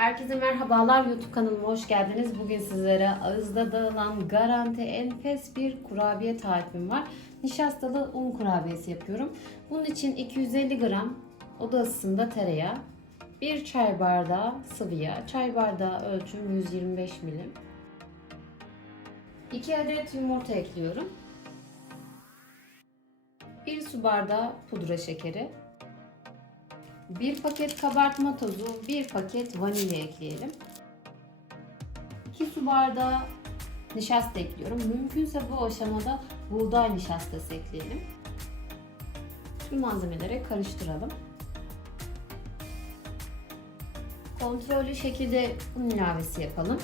Herkese merhabalar YouTube kanalıma hoş geldiniz. Bugün sizlere ağızda dağılan garanti enfes bir kurabiye tarifim var. Nişastalı un kurabiyesi yapıyorum. Bunun için 250 gram oda ısısında tereyağı, 1 çay bardağı sıvı yağ, çay bardağı ölçüm 125 milim. 2 adet yumurta ekliyorum. 1 su bardağı pudra şekeri, 1 paket kabartma tozu, 1 paket vanilya ekleyelim. 2 su bardağı nişasta ekliyorum. Mümkünse bu aşamada buğday nişastası ekleyelim. Tüm malzemeleri karıştıralım. Kontrollü şekilde un ilavesi yapalım.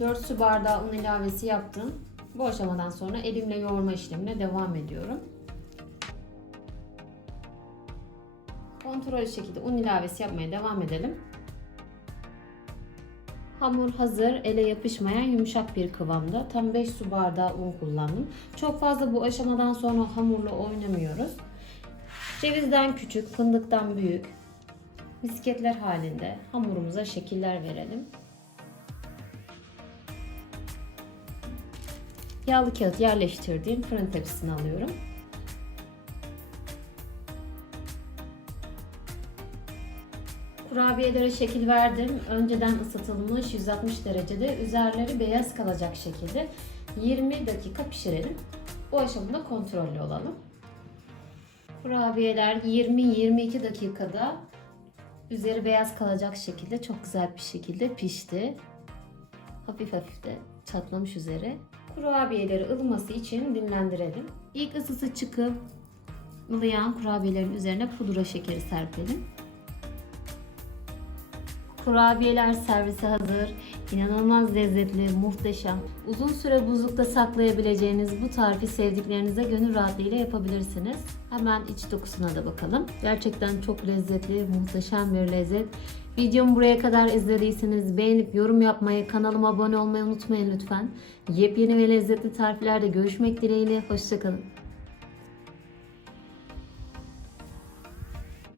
4 su bardağı un ilavesi yaptım. Bu aşamadan sonra elimle yoğurma işlemine devam ediyorum. Kontrollü şekilde un ilavesi yapmaya devam edelim. Hamur hazır, ele yapışmayan yumuşak bir kıvamda. Tam 5 su bardağı un kullandım. Çok fazla bu aşamadan sonra hamurla oynamıyoruz. Cevizden küçük, fındıktan büyük misketler halinde hamurumuza şekiller verelim. Yağlı kağıt yerleştirdiğim fırın tepsisine alıyorum. Kurabiyelere şekil verdim. Önceden ısıtılmış 160 derecede üzerleri beyaz kalacak şekilde 20 dakika pişirelim. Bu aşamada kontrollü olalım. Kurabiyeler 20-22 dakikada üzeri beyaz kalacak şekilde çok güzel bir şekilde pişti. Hafif hafif de çatlamış üzeri. Kurabiyeleri ılıması için dinlendirelim. İlk ısısı çıkıp ılıyan kurabiyelerin üzerine pudra şekeri serpelim. Kurabiyeler servise hazır. İnanılmaz lezzetli, muhteşem. Uzun süre buzlukta saklayabileceğiniz bu tarifi sevdiklerinize gönül rahatlığıyla yapabilirsiniz. Hemen iç dokusuna da bakalım. Gerçekten çok lezzetli, muhteşem bir lezzet. Videomu buraya kadar izlediyseniz beğenip yorum yapmayı, kanalıma abone olmayı unutmayın lütfen. Yepyeni ve lezzetli tariflerde görüşmek dileğiyle. Hoşçakalın.